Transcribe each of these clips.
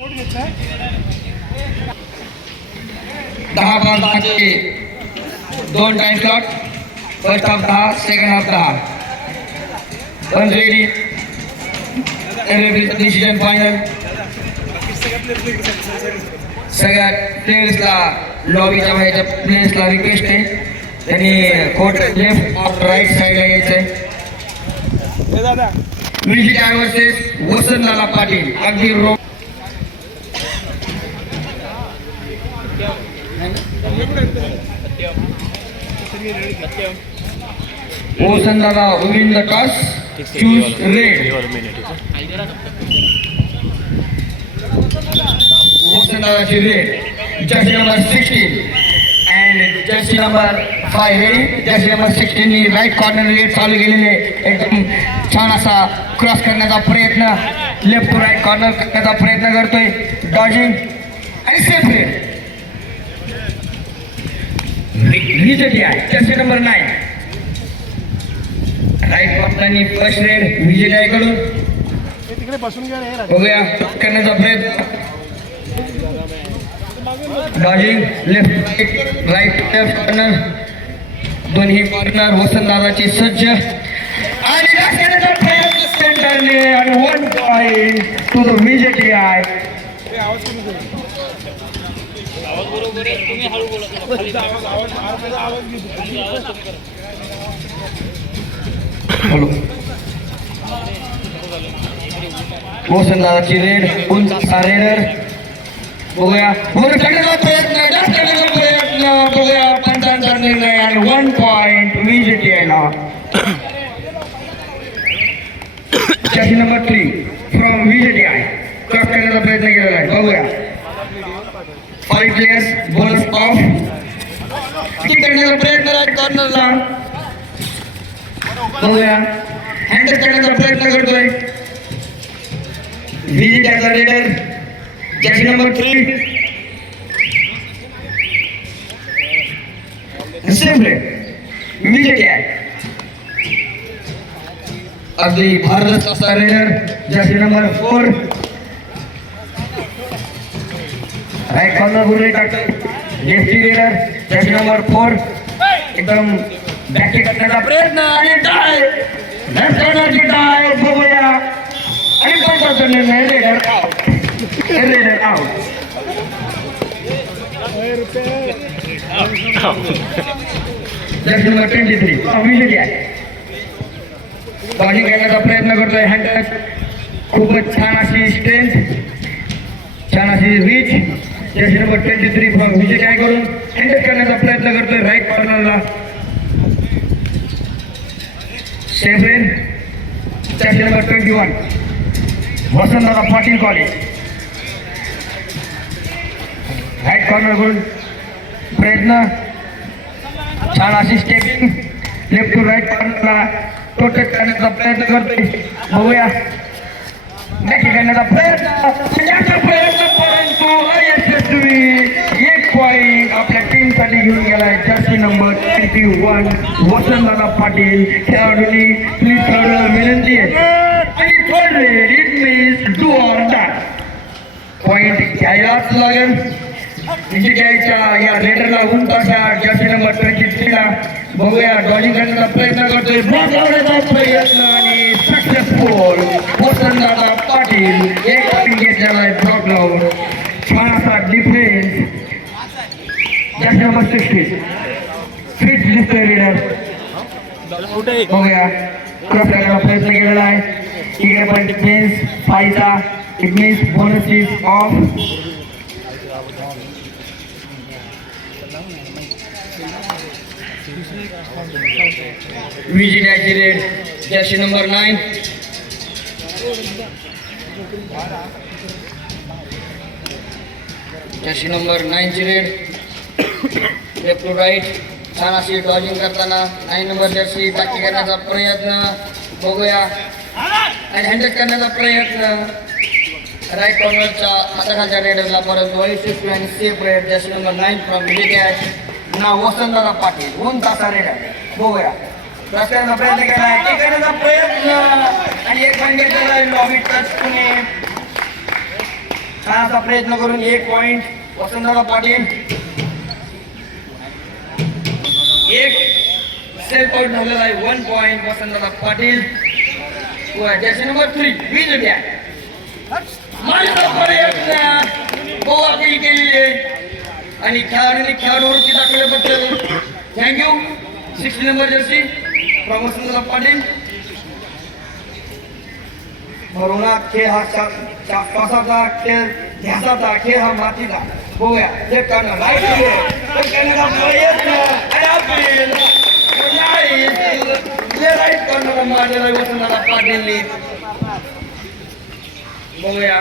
10 दोन time slot. First half 10, second half 10. One ready. Decision final. सगळ्या प्लेयर्सला लॉबीच्या बाहेरच्या प्लेयर्सला request आहे, त्यांनी कोर्ट लेफ्ट ऑफ राईट साईडला यायचंय. विजय वर्सेस वसंतदादा पाटील. अगदी Vasantdada win the toss. Choose raid. वसंतदादाची raid. Jersey number 16 and jersey number 5 ready. Jersey number 16 नी राईट कॉर्नर रेड चालू केलेले. एकदम छान असा क्रॉस करण्याचा प्रयत्न, लेफ्ट टू राईट कॉर्नर करण्याचा प्रयत्न करतोय. डॉजिंग आणि सेफ रेड. विजय आहे जर्सी नंबर 9. राईट कॉर्नरनी फर्स्ट रेड विजय कडून. बघूया करण्याचा प्रयत्न. Dodging left right left corner, दोन्ही कॉर्नर वसंतदादाची सज्ज आणि प्रयत्न सेंटरने आणि 1 पॉइंट टू द विजय आहे. वसंतदादाची रेड. उंचा रेडर. बघूया करण्याचा प्रयत्न, जास्त करण्याचा प्रयत्न. बघूया पंचांचा निर्णय आणि 1 पॉइंट विजय यायला. जर्सी नंबर 3 फ्रॉम विजय आहे. क्रॉस करण्याचा प्रयत्न केलेला आहे. बघूया 5 प्लेयर्स बोनस ऑफ. किक करण्याचा प्रयत्न राईट कॉर्नरला. बघूया हँडल करण्याचा प्रयत्न करतोय विजयचा raider. Jersey number 3 same raid Vijay आहे. अगदी भारत असा raider. Jersey number 4 right corner बुरे टाकतोय लेफ्टी रेडर. जर्सी नंबर 4 एकदम बॅकी करण्याचा प्रयत्न आणि टाय. Left कॉर्नरची tie. बघूया आणि पंचांचा निर्णय. Raider out. Raider out. Jersey number 23 विजय आहे. बॉलिंग करण्याचा प्रयत्न करतोय. हँडल खूपच छान अशी स्ट्रेंथ, छान अशी reach. Jersey number 23 from Vijay आहे करून हँडल करण्याचा प्रयत्न करतोय राईट कॉर्नरला. Safe raid. Jersey number 21 Vasantdada Patil college. Right corner करून प्रयत्न, छान अशी स्टेपिंग लेफ्ट टू राईट कॉर्नरला प्रोटेक्ट करण्याचा प्रयत्न करतोय. बघूया बॅकी करण्याचा प्रयत्न परंतु अयशस्वी. 1 पॉइंट आपल्या टीमसाठी घेऊन गेलाय जर्सी नंबर 21 वसंतदादा पाटील. खेळाडूंनी प्लीज थोडं विनंती आहे आणि थोडं it means do or die. Point घ्यायलाच लागेल. विजयाच्या या रेडरला उंचाशा जर्सी नंबर 23 ला. बघूया डॉलिंग करण्याचा प्रयत्न करतोय. ब्लॉक लावण्याचा प्रयत्न आणि सक्सेसफुल. वसंतदादा पाटील एक पॉइंट घेतलेला आहे ब्लॉक लावून. छान असा डिफेन्स. जर्सी नंबर 60 फिट दिसतोय रेडर. बघूया क्रॉस करण्याचा प्रयत्न केलेला आहे. इकडे पण डिफेन्स 5चा. It means bonuses off. विजयाची raid. Jersey number 9 jersey number 9 ची रेड. लेफ्ट टू राईट छान अशी डॉजिंग करताना 9 नंबर जर्सी बॅकी करण्याचा प्रयत्न. बघूया आणि हँडल करण्याचा प्रयत्न राईट कॉर्नरच्या हाताखालच्या रेडरला. परंतु अयशस्वी आणि safe raid. Jersey number 9 from Vijay नाव वसंतदादा पाटील. 1 तासा रेडर. बघूया क्रॉस करण्याचा प्रयत्न केलाय. किक करण्याचा प्रयत्न आणि 1 पॉइंट घेतलेला आहे. Lobby touch Pune. छानसा प्रयत्न करून 1 पॉइंट वसंतदादा पाटील. एक सेल्फ आउट झालेला आहे. 1 point Vasantdada Patil. Jersey number 3 Vijay मानचा प्रयत्न तो अपील केलेली आहे आणि खेळाडूंनी खेळाडूवरती दाखवल्याबद्दल thank you. 60 number jersey from Vasantdada Patil. भरुणा खेळ हा श्वासाचा खेळ, ध्यासाचा खेळ हा मातीचा. बघूया लेफ्ट कॉर्नर राईट करण्याचा प्रयत्न आणि अपील राईट कॉर्नर मारलेला वसंतदादा पाटीलने. बघूया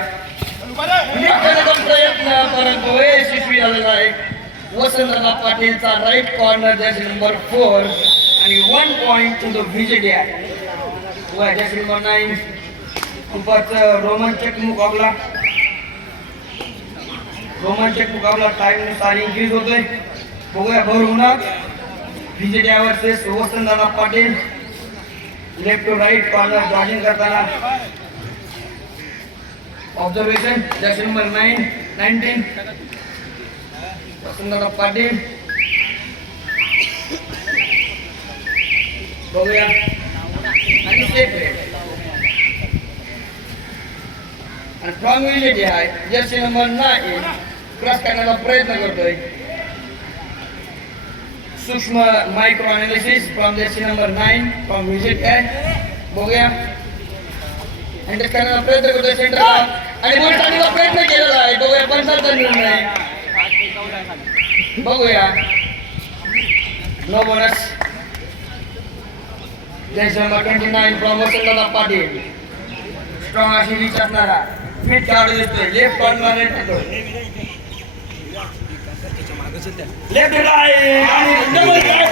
प्रयत्न परंतु यशस्वी झालेला आहे. वसंतदादा पाटीलचा राईट कॉर्नर जर्सी नंबर 4 आणि 1 पॉइंट टू द विजय आहे. जर्सी नंबर 9 खूपच रोमांचक मुकाबला. टाइमनुसार इन्क्रीज होतोय. बघूया भरुणात Vijay versus Vasantdada Patil. Left to right corner jogging करताना observation jersey number 19 Vasantdada Patil. बघूया आणि सेफ आणि फ्रॉम विजय आहे जर्सी नंबर 9 क्रॉस करण्याचा प्रयत्न करतोय. सूक्ष्म micro analysis from jersey number 9 from Vijay आहे. बघूया एंटर करण्याचा प्रयत्न करतोय सेंटरला आणि वर टाकण्याचा प्रयत्न केलेला आहे. बघूया पंचाचा निर्णय. बघूया no bonus. Jersey number 29 from Vasantdada Patil. Strong अशी रीच असणारा फिट खेळाडू दिसतोय. लेफ्ट कॉर्नर लेफ्ट राईट आणि double dry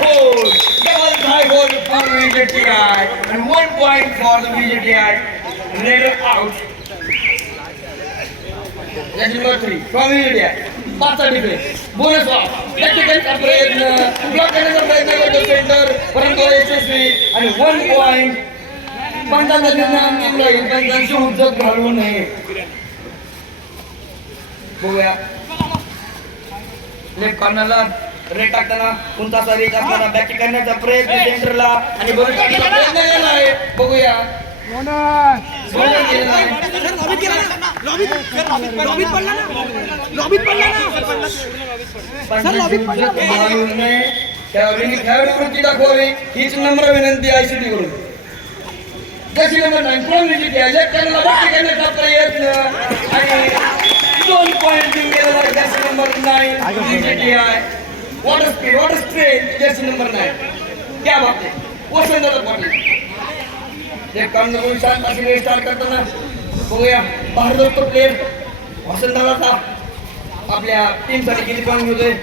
hole for Vijay आणि 1 point for the Vijay. Raid out. Jersey number 3 from Vijay. 5चा डिफेन्स बोनस ऑफ. प्रयत्न ब्लॉक करण्याचा प्रयत्न करतो सेंटर परंतु यशस्वी आणि 1 पॉइंट. पंचांचा निर्णय अंतिम राहील. पंचांची उद्योग घालवू नये. बघूया लेफ्ट कॉर्नरला रेड टाकताना कोणता रीच असताना बॅक करण्याचा प्रयत्न सेंटरला आणि बरोबर टाकण्याचा प्रयत्न केला आहे. बघूया खेळाडू कृती दाखवावी हीच नम्र विनंती ICT करून. Jersey number 9 from Vijay left कॉर्नरला बॅक करण्याचा प्रयत्न आणि 2 पॉइंट गेलेला आहे. जर्सी नंबर 9 विजय आहे. Water speed water strength Jersey number 9. क्या बात आहे वसंतदादा पाटील. लेफ्ट कॉर्नर शांत असे स्टार्ट करताना बघूया भारत प्लेयर वसंतदादाचा आपल्या टीमसाठी किती पॉईंट घेतोय.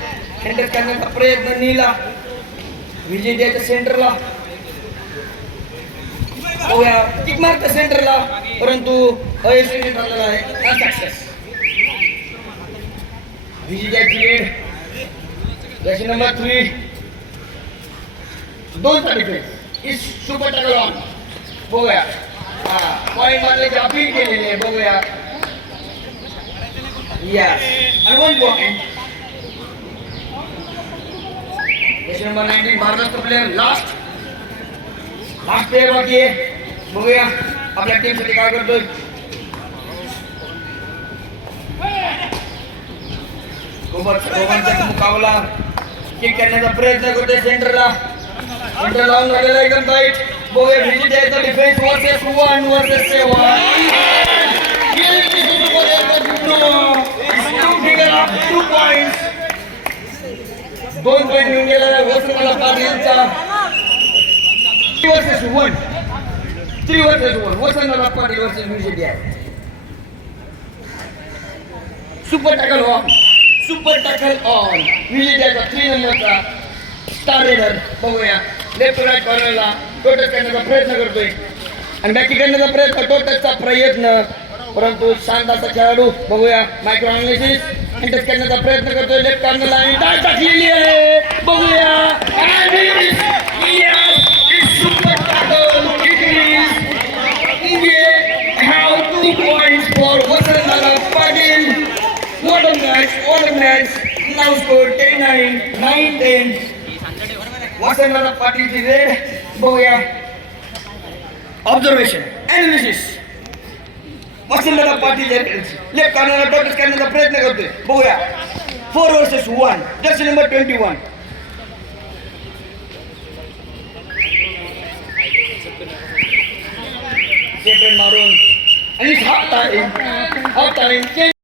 एंटर करण्याचा प्रयत्न नीला विजय द्यायच्या सेंटरला. बघूया किक मारतं सेंटरला परंतु अयशस्वी झालेला आहे. अनसक्सेस. विजय द्यायची लीड. जर्सी नंबर 3 2चा defence is super tackle on. बघूया पॉइंट मारण्याची अपील केलेली आहे. बघूया यस आणि 1 पॉइंट. जर्सी नंबर 19 भारताचा प्लेयर लास्ट प्लेयर बाकी आहे. बघूया आपल्या टीमसाठी काय करतोय. खूपच रोमांचक मुकाबला. किक करण्याचा प्रयत्न करतोय सेंटरला लावून झालेला एकदम टाईट. बघूया विजय द्यायचा defence versus 1 versus 7. 2 points 2 point घेऊन गेलेला वसंतदादा पाटीलचा. 3 वर्सेस 1 वसंतदादा पाटील वर्सेस विजय आहे. सुपर टॅकल ऑन विजय द्यायचा 3 नंबरचा स्टार रेडर. बघूया लेफ्ट राईट कॉर्नरला टोटच करण्याचा प्रयत्न करतोय आणि बॅकी करण्याचा प्रयत्न टोटचचा प्रयत्न परंतु शांत असा खेळाडू. बघूया मायक्रो अनालिसिस एंटर करण्याचा प्रयत्न करतोय. लेफ्ट कॉर्नरला आणि डाय टाकलेली आहे. बघूया super tackle. India have 2 points for Vasantdada Patil. Match नाव स्कोर 10-9 9-10 वसंतदादा पाटीलची रेड बघूया observation analysis Vasantdada Patil left कॉर्नरला टच करण्याचा प्रयत्न करतोय बघूया 4 vs 1 जर्सी नंबर 21 सेपरेट मारून आणि हाफ टाइम